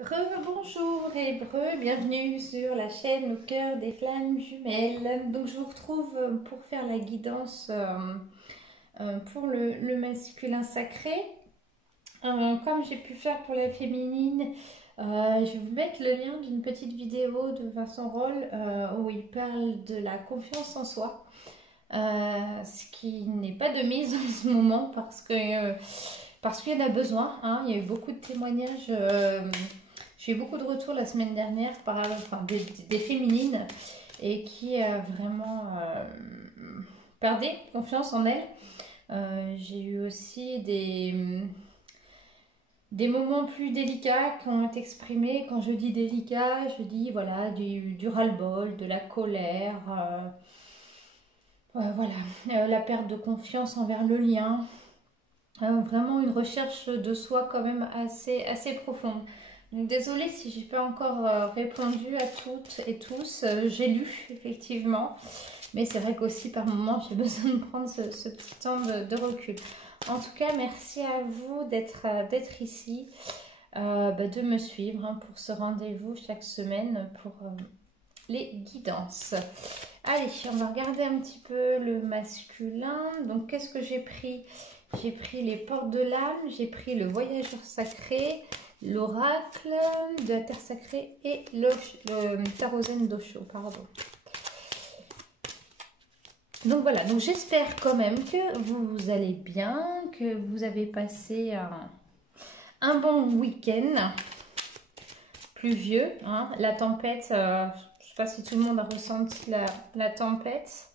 Bonjour et bienvenue sur la chaîne Au cœur des flammes jumelles. Donc je vous retrouve pour faire la guidance pour le masculin sacré. Comme j'ai pu faire pour la féminine, je vais vous mettre le lien d'une petite vidéo de Vincent Roll où il parle de la confiance en soi. Ce qui n'est pas de mise en ce moment parce qu'il y en a besoin, hein. Il y a eu beaucoup de témoignages. J'ai eu beaucoup de retours la semaine dernière des féminines et qui vraiment perdaient confiance en elles. J'ai eu aussi des moments plus délicats qui ont été exprimés. Quand je dis délicat, je dis voilà, du ras-le-bol, de la colère, la perte de confiance envers le lien. Vraiment une recherche de soi quand même assez profonde. Donc désolée si j'ai pas encore répondu à toutes et tous. J'ai lu effectivement, mais c'est vrai qu'aussi par moments j'ai besoin de prendre ce petit temps de recul. En tout cas, merci à vous d'être ici, de me suivre pour ce rendez-vous chaque semaine pour les guidances. Allez, on va regarder un petit peu le masculin. Donc qu'est-ce que j'ai pris? J'ai pris les portes de l'âme, j'ai pris le voyageur sacré, l'oracle de la terre sacrée et le tarot zen d'Osho, pardon. Donc voilà, donc j'espère quand même que vous allez bien, que vous avez passé un bon week-end pluvieux. Hein. La tempête, je ne sais pas si tout le monde a ressenti la tempête.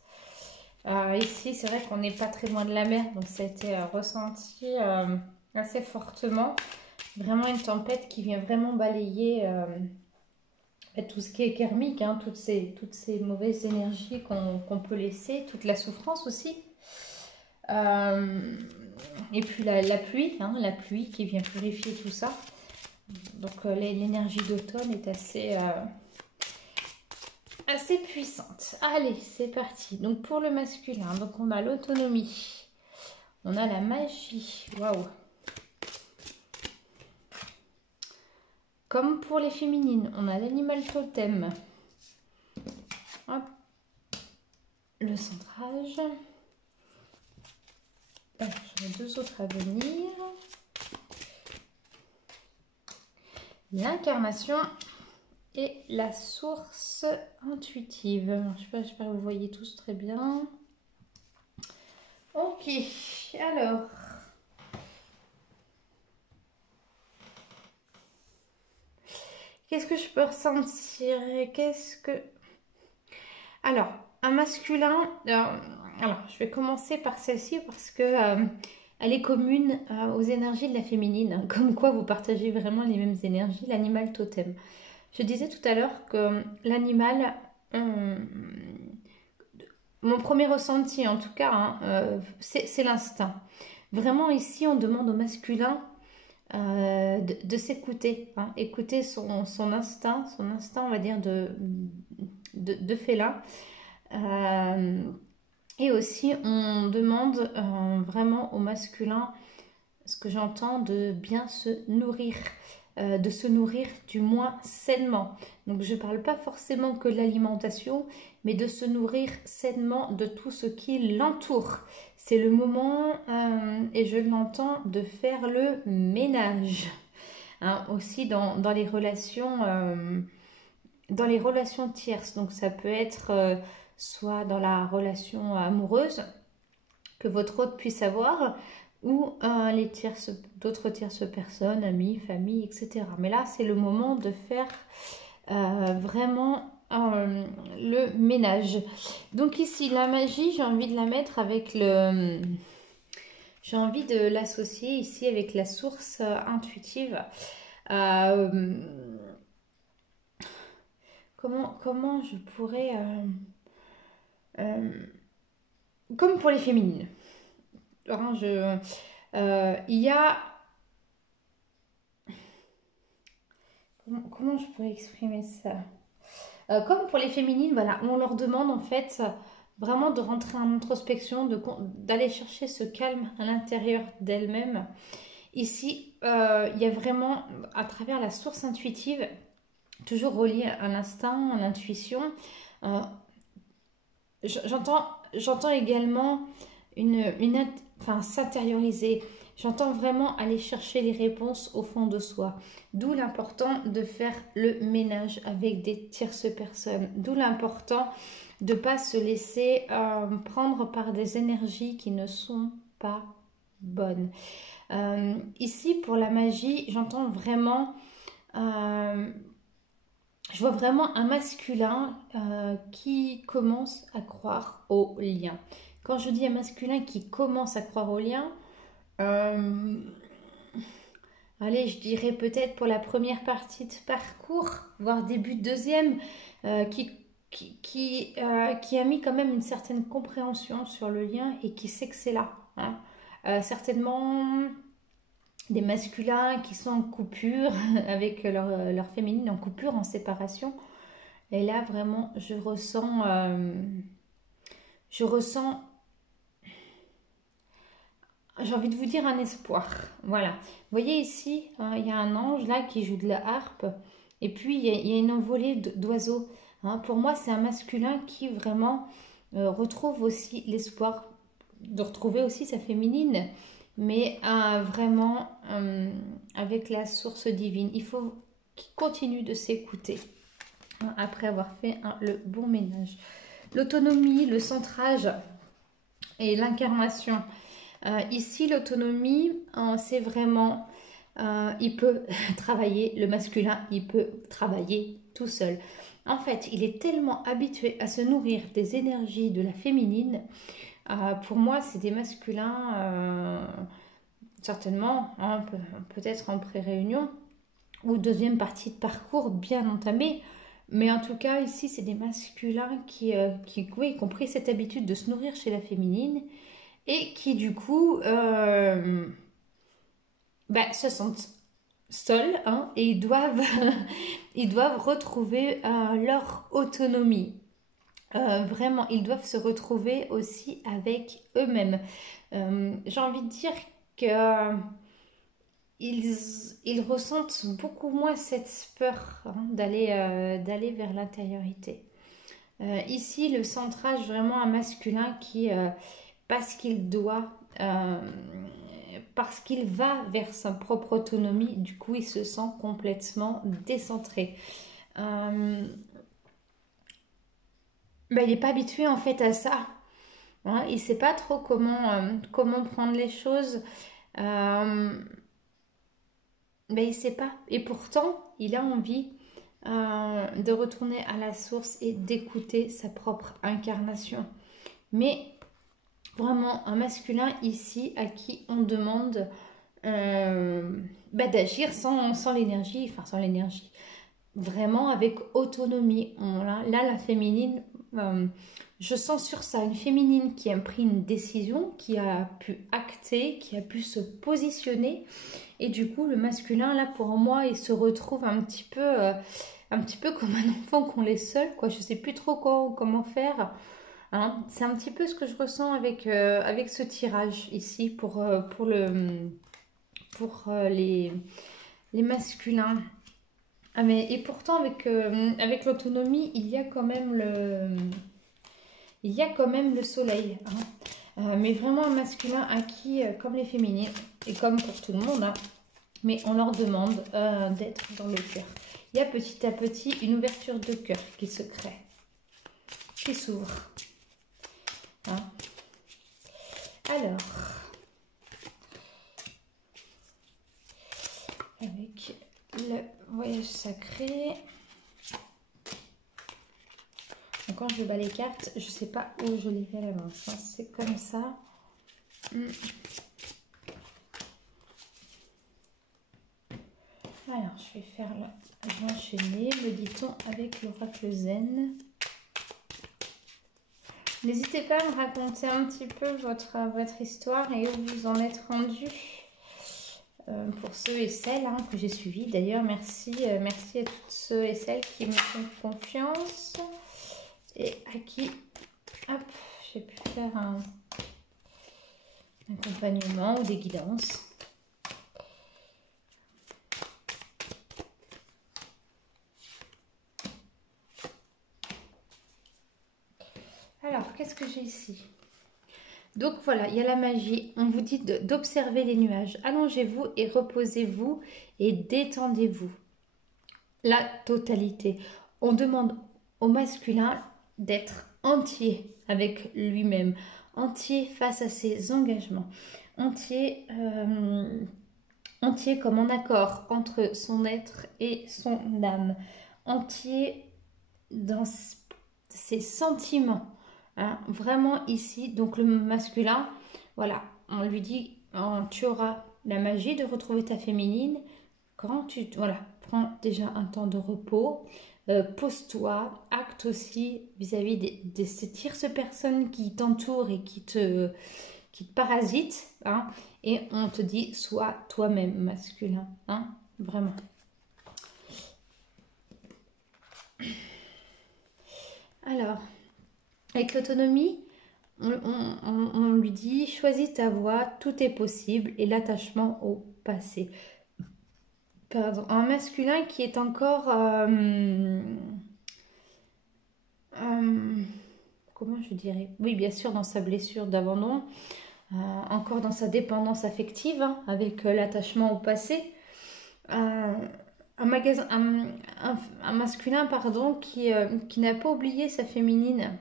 Ici, c'est vrai qu'on n'est pas très loin de la mer, donc ça a été ressenti assez fortement. Vraiment une tempête qui vient vraiment balayer tout ce qui est karmique, hein, toutes ces mauvaises énergies qu'on peut laisser, toute la souffrance aussi. Et puis la pluie, hein, la pluie qui vient purifier tout ça. Donc l'énergie d'automne est assez puissante. Allez, c'est parti. Donc pour le masculin, donc on a l'autonomie, on a la magie. Waouh. Comme pour les féminines, on a l'animal totem. Hop. Le centrage. J'en ai deux autres à venir. L'incarnation et la source intuitive. Je sais pas, vous voyez tous très bien. Ok, alors. Qu'est-ce que je peux ressentir? Alors, un masculin... alors, je vais commencer par celle-ci parce que elle est commune aux énergies de la féminine. Comme quoi, vous partagez vraiment les mêmes énergies. L'animal totem. Je disais tout à l'heure que l'animal... mon premier ressenti, en tout cas, hein, c'est l'instinct. Vraiment, ici, on demande au masculin de s'écouter, hein, écouter son instinct, on va dire, de félin. Et aussi, on demande vraiment au masculin, ce que j'entends, de bien se nourrir. De se nourrir du moins sainement. Donc je ne parle pas forcément que de l'alimentation, mais de se nourrir sainement de tout ce qui l'entoure. C'est le moment, et je l'entends, de faire le ménage. Hein, aussi dans les relations tierces. Donc ça peut être soit dans la relation amoureuse que votre hôte puisse avoir, ou d'autres tierces personnes, amis, famille, etc. Mais là, c'est le moment de faire vraiment le ménage. Donc ici, la magie, j'ai envie de la mettre avec j'ai envie de l'associer ici avec la source intuitive. Comment je pourrais... comme pour les féminines. Alors, il y a... Comment je pourrais exprimer ça? Comme pour les féminines, voilà, on leur demande en fait vraiment de rentrer en introspection, d'aller chercher ce calme à l'intérieur d'elles-mêmes Ici, il y a vraiment, à travers la source intuitive, toujours reliée à l'instinct, à l'intuition, j'entends également enfin, s'intérioriser. J'entends vraiment aller chercher les réponses au fond de soi. D'où l'important de faire le ménage avec des tierces personnes. D'où l'important de ne pas se laisser prendre par des énergies qui ne sont pas bonnes. Ici, pour la magie, j'entends vraiment... je vois vraiment un masculin qui commence à croire aux liens. Quand je dis un masculin qui commence à croire aux liens, allez, je dirais peut-être pour la première partie de parcours, voire début de deuxième, qui a mis quand même une certaine compréhension sur le lien et qui sait que c'est là. Hein. Certainement des masculins qui sont en coupure avec leur féminine, en coupure, en séparation. Et là, vraiment, je ressens j'ai envie de vous dire un espoir. Voilà. Vous voyez ici, hein, il y a un ange là qui joue de la harpe. Et puis, il y a une envolée d'oiseaux. Hein. Pour moi, c'est un masculin qui vraiment retrouve aussi l'espoir de retrouver aussi sa féminine. Mais vraiment avec la source divine. Il faut qu'il continue de s'écouter. Hein, après avoir fait le bon ménage. L'autonomie, le centrage et l'incarnation. Ici, l'autonomie, c'est vraiment, il peut travailler, le masculin, il peut travailler tout seul. En fait, il est tellement habitué à se nourrir des énergies de la féminine. Pour moi, c'est des masculins, certainement, hein, peut-être en pré-réunion ou deuxième partie de parcours bien entamée. Mais en tout cas, ici, c'est des masculins qui ont pris cette habitude de se nourrir chez la féminine et qui, du coup, se sentent seuls hein, et ils doivent retrouver leur autonomie. Vraiment, ils doivent se retrouver aussi avec eux-mêmes. J'ai envie de dire que ils ressentent beaucoup moins cette peur hein, d'aller vers l'intériorité. Ici, le centrage vraiment un masculin qui, parce qu'il va vers sa propre autonomie, du coup, il se sent complètement décentré. Il n'est pas habitué en fait à ça. Hein, il ne sait pas trop comment prendre les choses. Il ne sait pas. Et pourtant, il a envie de retourner à la source et d'écouter sa propre incarnation. Mais vraiment, un masculin ici à qui on demande d'agir sans l'énergie, enfin sans l'énergie, vraiment avec autonomie. Là, la féminine, je sens sur ça une féminine qui a pris une décision, qui a pu acter, qui a pu se positionner. Et du coup, le masculin, là, pour moi, il se retrouve un petit peu comme un enfant qu'on laisse seul, quoi. Je sais plus trop comment faire. Hein. C'est un petit peu ce que je ressens avec ce tirage ici pour les masculins. Et pourtant, avec l'autonomie, il y a quand même le soleil. Hein. Mais vraiment un masculin à qui, comme les féminines, et comme pour tout le monde, hein, mais on leur demande d'être dans le cœur. Il y a petit à petit une ouverture de cœur qui se crée, qui s'ouvre. Hein. Alors, avec le voyage sacré. Donc quand je bats les cartes, je ne sais pas où je les fais à l'avance. Hein. C'est comme ça. Alors, je vais faire là. Je vais enchaîner, me dit-on, avec l'oracle zen. N'hésitez pas à me raconter un petit peu votre histoire et où vous en êtes rendu. Pour ceux et celles hein, que j'ai suivis. D'ailleurs, merci à tous ceux et celles qui me font confiance et à qui j'ai pu faire un accompagnement ou des guidances. Alors, qu'est-ce que j'ai ici? Donc voilà, il y a la magie. On vous dit d'observer les nuages. Allongez-vous et reposez-vous et détendez-vous. La totalité. On demande au masculin d'être entier avec lui-même, entier face à ses engagements, entier, entier comme en accord entre son être et son âme, entier dans ses sentiments. Hein, vraiment ici, donc le masculin, voilà, on lui dit, tu auras la magie de retrouver ta féminine quand tu, voilà, prends déjà un temps de repos, pose-toi, acte aussi vis-à-vis de ces tierces personnes qui t'entourent et qui te parasitent, hein, et on te dit, sois toi-même masculin, hein, vraiment. Alors, avec l'autonomie, on lui dit, choisis ta voie, tout est possible, et l'attachement au passé. Pardon, un masculin qui est encore... comment je dirais? Oui, bien sûr, dans sa blessure d'abandon, encore dans sa dépendance affective, hein, avec l'attachement au passé. Un masculin, pardon, qui n'a pas oublié sa féminine.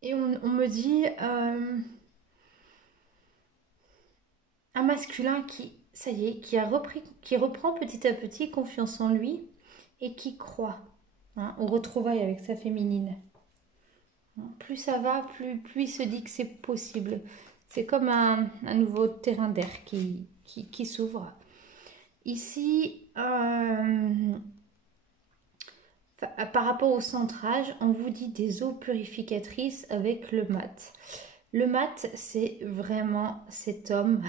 Et on me dit un masculin qui, ça y est, qui reprend petit à petit confiance en lui et qui croit, hein, au retrouvailles avec sa féminine. Plus ça va, plus il se dit que c'est possible. C'est comme un nouveau terrain d'air qui s'ouvre. Ici, par rapport au centrage, on vous dit des eaux purificatrices avec le mat. Le mat, c'est vraiment cet homme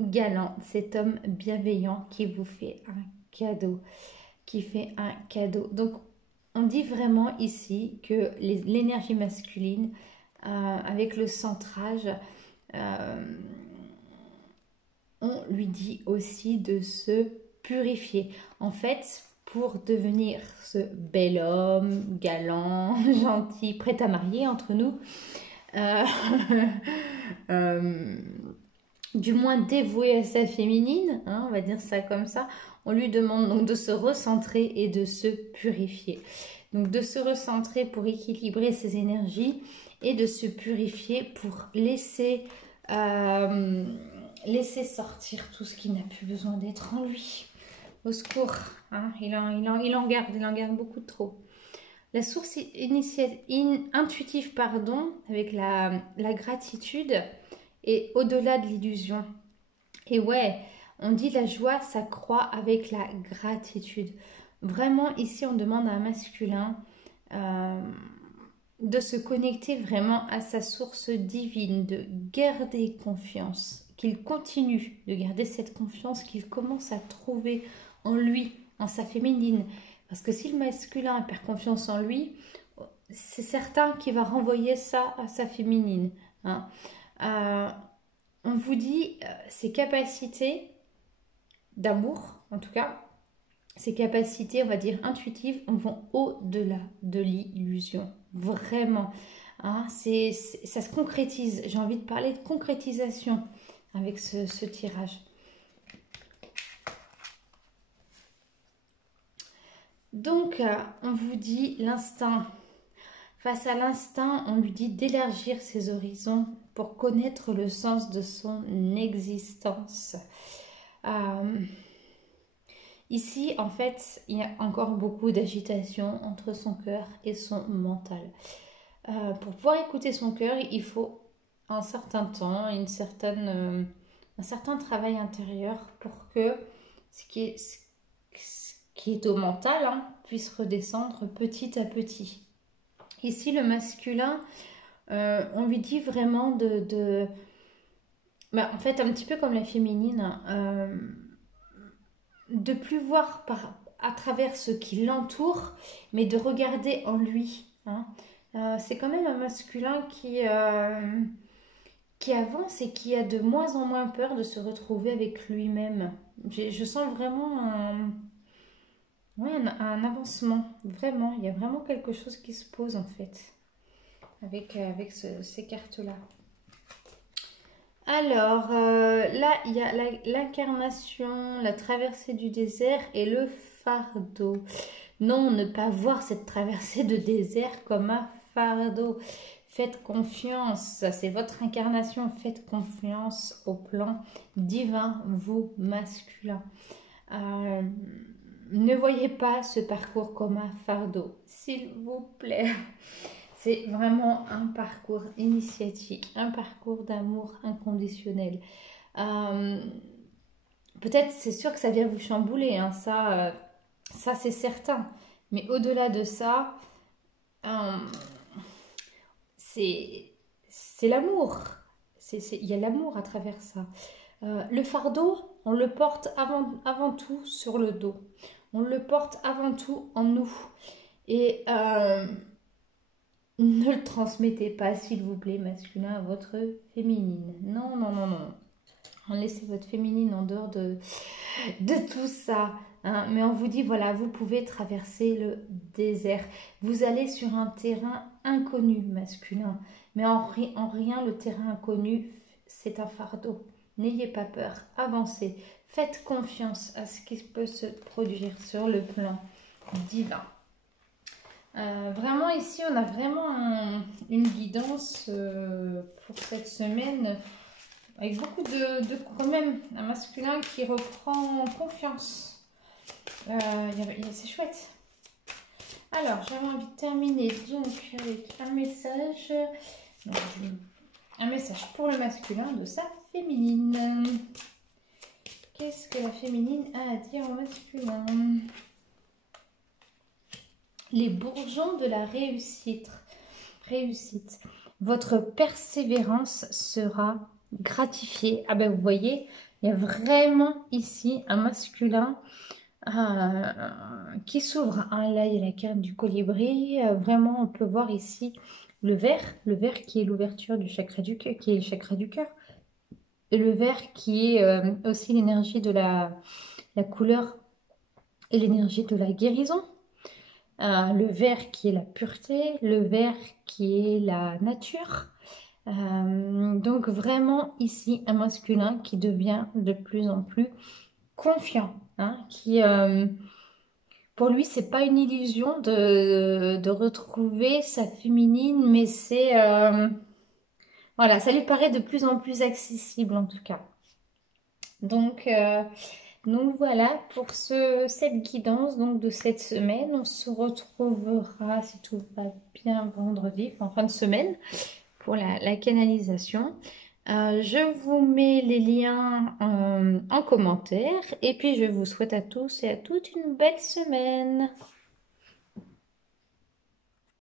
galant, cet homme bienveillant qui vous fait un cadeau, Donc, on dit vraiment ici que l'énergie masculine, avec le centrage, on lui dit aussi de se purifier. En fait, pour devenir ce bel homme, galant, gentil, prêt à marier entre nous, euh, du moins dévoué à sa féminine, hein, on va dire ça comme ça, on lui demande donc de se recentrer et de se purifier. Donc de se recentrer pour équilibrer ses énergies et de se purifier pour laisser sortir tout ce qui n'a plus besoin d'être en lui. Au secours, hein, il en garde beaucoup trop. La source intuitive, pardon, avec la gratitude est au-delà de l'illusion. Et ouais, on dit la joie s'accroît avec la gratitude. Vraiment, ici, on demande à un masculin de se connecter vraiment à sa source divine, de garder confiance, qu'il continue de garder cette confiance, qu'il commence à trouver en lui, en sa féminine. Parce que si le masculin perd confiance en lui, c'est certain qu'il va renvoyer ça à sa féminine. Hein. On vous dit ses capacités d'amour, en tout cas, ses capacités, on va dire, intuitives, vont au-delà de l'illusion. Vraiment. Hein, ça se concrétise. J'ai envie de parler de concrétisation avec ce tirage. Donc, on vous dit l'instinct. Face à l'instinct, on lui dit d'élargir ses horizons pour connaître le sens de son existence. Ici, en fait, il y a encore beaucoup d'agitation entre son cœur et son mental. Pour pouvoir écouter son cœur, il faut un certain temps, un certain travail intérieur pour que ce qui est au mental, hein, puisse redescendre petit à petit. Ici, le masculin, on lui dit vraiment en fait, un petit peu comme la féminine, de plus voir à travers ce qui l'entoure, mais de regarder en lui. Hein. C'est quand même un masculin qui avance et qui a de moins en moins peur de se retrouver avec lui-même. Je sens vraiment Ouais, un avancement, vraiment. Il y a vraiment quelque chose qui se pose en fait avec ces cartes-là. Alors, là, il y a l'incarnation, la traversée du désert et le fardeau. Non, ne pas voir cette traversée de désert comme un fardeau. Faites confiance, ça c'est votre incarnation. Faites confiance au plan divin, vous, masculin. Ne voyez pas ce parcours comme un fardeau, s'il vous plaît. C'est vraiment un parcours initiatique, un parcours d'amour inconditionnel. Euh, Peut-être, c'est sûr que ça vient vous chambouler, hein, ça c'est certain. Mais au-delà de ça, euh, c'est l'amour. Il y a l'amour à travers ça. Le fardeau, on le porte avant tout sur le dos. On le porte avant tout en nous. Et ne le transmettez pas, s'il vous plaît, masculin, à votre féminine. Non, non, non, non. Laissez votre féminine en dehors de tout ça. Hein. Mais on vous dit, voilà, vous pouvez traverser le désert. Vous allez sur un terrain inconnu, masculin. Mais en rien, le terrain inconnu, c'est un fardeau. N'ayez pas peur, avancez. Faites confiance à ce qui peut se produire sur le plan divin. Vraiment ici, on a vraiment une guidance pour cette semaine avec beaucoup quand même, un masculin qui reprend confiance. C'est chouette. Alors, j'avais envie de terminer donc avec un message. Donc, un message pour le masculin de sa féminine. Qu'est-ce que la féminine a à dire au masculin? Les bourgeons de la réussite. Votre persévérance sera gratifiée. Ah ben vous voyez, il y a vraiment ici un masculin qui s'ouvre. Ah, là, il y a la carte du colibri. Vraiment, on peut voir ici le vert qui est l'ouverture du chakra du cœur, qui est le chakra du cœur. Et le vert qui est aussi l'énergie de la couleur et l'énergie de la guérison. Le vert qui est la pureté, le vert qui est la nature. Donc vraiment ici un masculin qui devient de plus en plus confiant, hein, qui pour lui c'est pas une illusion de retrouver sa féminine, mais c'est voilà, ça lui paraît de plus en plus accessible en tout cas. Donc voilà pour cette guidance donc, de cette semaine. On se retrouvera, si tout va bien, vendredi, en fin de semaine, pour la canalisation. Je vous mets les liens en commentaire. Et puis, je vous souhaite à tous et à toutes une belle semaine.